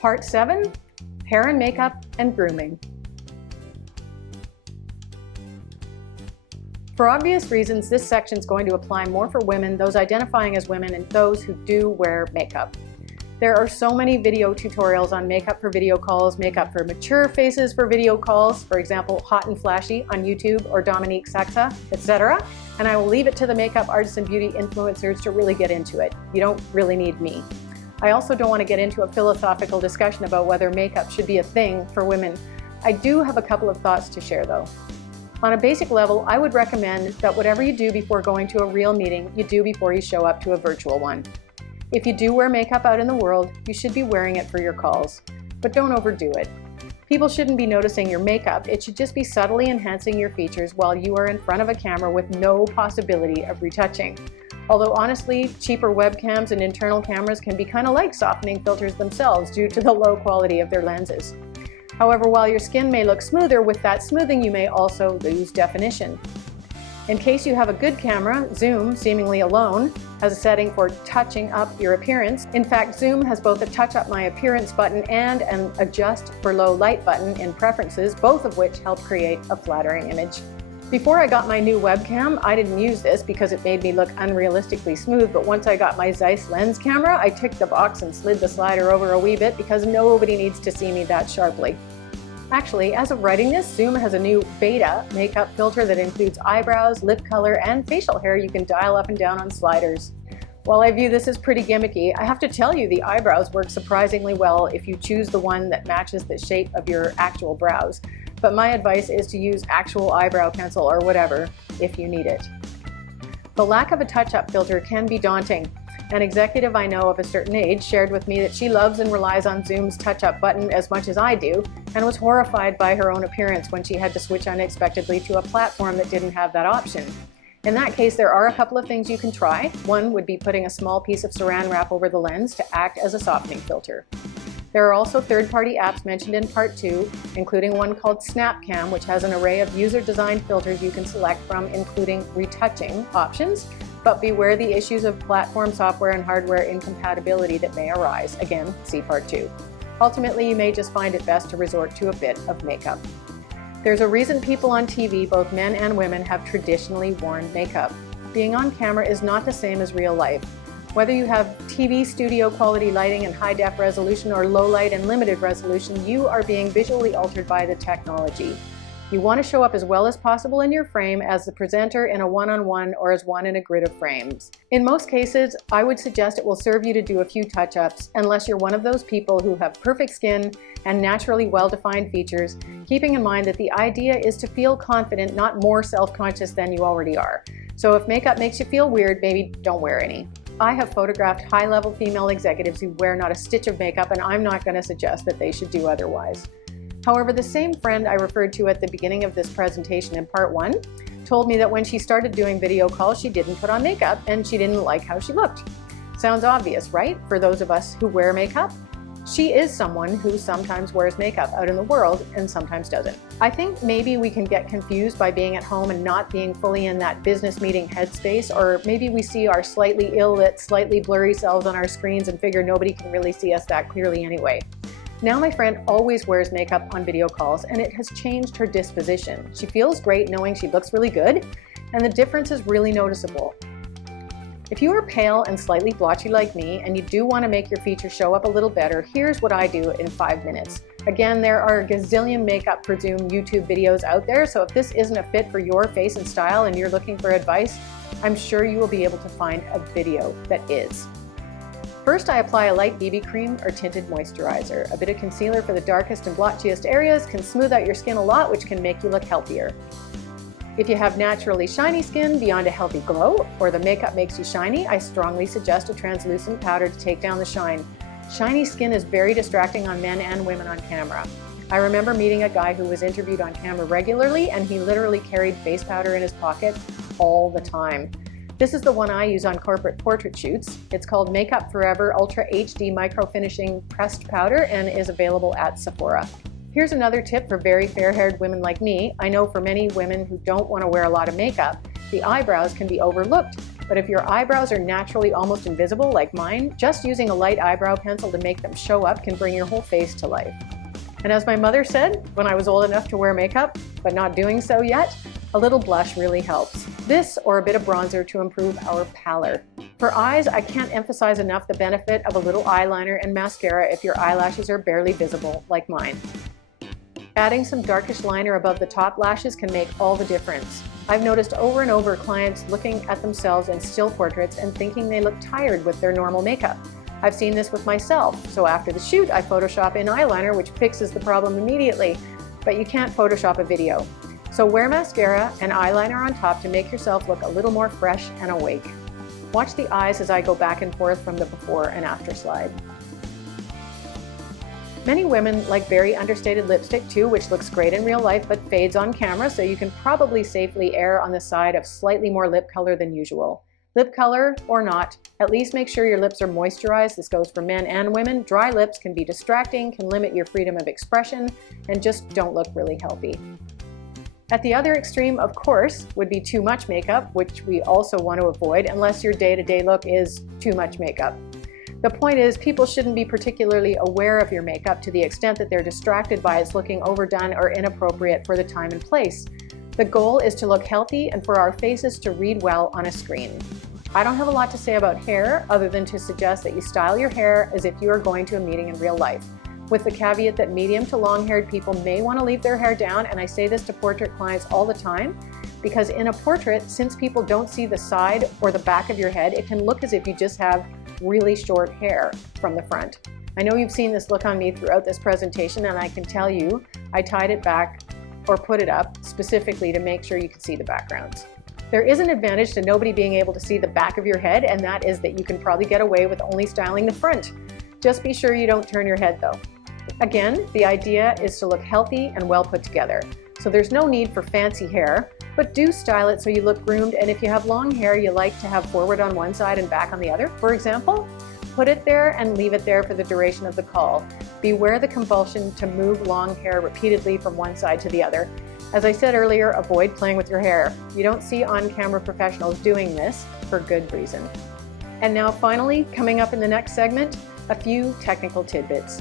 Part 7, Hair and Makeup and Grooming. For obvious reasons, this section is going to apply more for women, those identifying as women, and those who do wear makeup. There are so many video tutorials on makeup for video calls, makeup for mature faces for video calls, for example, Hot and Flashy on YouTube or Dominique Saxa, etc. And I will leave it to the makeup artists and beauty influencers to really get into it. You don't really need me. I also don't want to get into a philosophical discussion about whether makeup should be a thing for women. I do have a couple of thoughts to share though. On a basic level, I would recommend that whatever you do before going to a real meeting, you do before you show up to a virtual one. If you do wear makeup out in the world, you should be wearing it for your calls, but don't overdo it. People shouldn't be noticing your makeup. It should just be subtly enhancing your features while you are in front of a camera with no possibility of retouching. Although honestly, cheaper webcams and internal cameras can be kind of like softening filters themselves due to the low quality of their lenses. However, while your skin may look smoother, with that smoothing you may also lose definition. In case you have a good camera, Zoom, seemingly alone, has a setting for touching up your appearance. In fact, Zoom has both a Touch Up My Appearance button and an Adjust for Low Light button in Preferences, both of which help create a flattering image. Before I got my new webcam, I didn't use this because it made me look unrealistically smooth, but once I got my Zeiss lens camera, I ticked the box and slid the slider over a wee bit because nobody needs to see me that sharply. Actually, as of writing this, Zoom has a new beta makeup filter that includes eyebrows, lip color, and facial hair you can dial up and down on sliders. While I view this as pretty gimmicky, I have to tell you the eyebrows work surprisingly well if you choose the one that matches the shape of your actual brows. But my advice is to use actual eyebrow pencil or whatever if you need it. The lack of a touch-up filter can be daunting. An executive I know of a certain age shared with me that she loves and relies on Zoom's touch-up button as much as I do, and was horrified by her own appearance when she had to switch unexpectedly to a platform that didn't have that option. In that case, there are a couple of things you can try. One would be putting a small piece of saran wrap over the lens to act as a softening filter. There are also third-party apps mentioned in Part 2, including one called SnapCam, which has an array of user-designed filters you can select from, including retouching options, but beware the issues of platform software and hardware incompatibility that may arise. Again, see Part 2. Ultimately, you may just find it best to resort to a bit of makeup. There's a reason people on TV, both men and women, have traditionally worn makeup. Being on camera is not the same as real life. Whether you have TV studio quality lighting and high-def resolution or low light and limited resolution, you are being visually altered by the technology. You want to show up as well as possible in your frame as the presenter in a one-on-one or as one in a grid of frames. In most cases, I would suggest it will serve you to do a few touch-ups, unless you're one of those people who have perfect skin and naturally well-defined features, keeping in mind that the idea is to feel confident, not more self-conscious than you already are. So if makeup makes you feel weird, maybe don't wear any. I have photographed high-level female executives who wear not a stitch of makeup, and I'm not going to suggest that they should do otherwise. However, the same friend I referred to at the beginning of this presentation in Part 1 told me that when she started doing video calls, she didn't put on makeup and she didn't like how she looked. Sounds obvious, right? For those of us who wear makeup? She is someone who sometimes wears makeup out in the world and sometimes doesn't. I think maybe we can get confused by being at home and not being fully in that business meeting headspace, or maybe we see our slightly ill-lit, slightly blurry selves on our screens and figure nobody can really see us that clearly anyway. Now my friend always wears makeup on video calls, and it has changed her disposition. She feels great knowing she looks really good, and the difference is really noticeable. If you are pale and slightly blotchy like me, and you do want to make your features show up a little better, here's what I do in 5 minutes. Again, there are a gazillion makeup for Zoom YouTube videos out there, so if this isn't a fit for your face and style and you're looking for advice, I'm sure you will be able to find a video that is. First, I apply a light BB cream or tinted moisturizer. A bit of concealer for the darkest and blotchiest areas can smooth out your skin a lot, which can make you look healthier. If you have naturally shiny skin beyond a healthy glow, or the makeup makes you shiny, I strongly suggest a translucent powder to take down the shine. Shiny skin is very distracting on men and women on camera. I remember meeting a guy who was interviewed on camera regularly, and he literally carried face powder in his pocket all the time. This is the one I use on corporate portrait shoots. It's called Makeup Forever Ultra HD Micro Finishing Pressed Powder and is available at Sephora. Here's another tip for very fair-haired women like me. I know for many women who don't want to wear a lot of makeup, the eyebrows can be overlooked, But if your eyebrows are naturally almost invisible, like mine, just using a light eyebrow pencil to make them show up can bring your whole face to life. And as my mother said, when I was old enough to wear makeup, but not doing so yet, a little blush really helps. This or a bit of bronzer to improve our pallor. For eyes, I can't emphasize enough the benefit of a little eyeliner and mascara if your eyelashes are barely visible, like mine. Adding some darkish liner above the top lashes can make all the difference. I've noticed over and over clients looking at themselves in still portraits and thinking they look tired with their normal makeup. I've seen this with myself, so after the shoot I Photoshop in eyeliner, which fixes the problem immediately, but you can't Photoshop a video. So wear mascara and eyeliner on top to make yourself look a little more fresh and awake. Watch the eyes as I go back and forth from the before and after slide. Many women like very understated lipstick too, which looks great in real life but fades on camera, so you can probably safely err on the side of slightly more lip color than usual. Lip color or not, at least make sure your lips are moisturized. This goes for men and women. Dry lips can be distracting, can limit your freedom of expression, and just don't look really healthy. At the other extreme, of course, would be too much makeup, which we also want to avoid unless your day-to-day look is too much makeup. The point is, people shouldn't be particularly aware of your makeup to the extent that they're distracted by its looking overdone or inappropriate for the time and place. The goal is to look healthy and for our faces to read well on a screen. I don't have a lot to say about hair other than to suggest that you style your hair as if you are going to a meeting in real life, with the caveat that medium to long-haired people may want to leave their hair down, and I say this to portrait clients all the time, because in a portrait, since people don't see the side or the back of your head, it can look as if you just have really short hair from the front. I know you've seen this look on me throughout this presentation, and I can tell you I tied it back or put it up specifically to make sure you can see the backgrounds. There is an advantage to nobody being able to see the back of your head, and that is that you can probably get away with only styling the front. Just be sure you don't turn your head though. Again, the idea is to look healthy and well put together. So there's no need for fancy hair, but do style it so you look groomed, and if you have long hair you like to have forward on one side and back on the other, for example, put it there and leave it there for the duration of the call. Beware the compulsion to move long hair repeatedly from one side to the other. As I said earlier, avoid playing with your hair. You don't see on-camera professionals doing this for good reason. And now finally, coming up in the next segment, a few technical tidbits.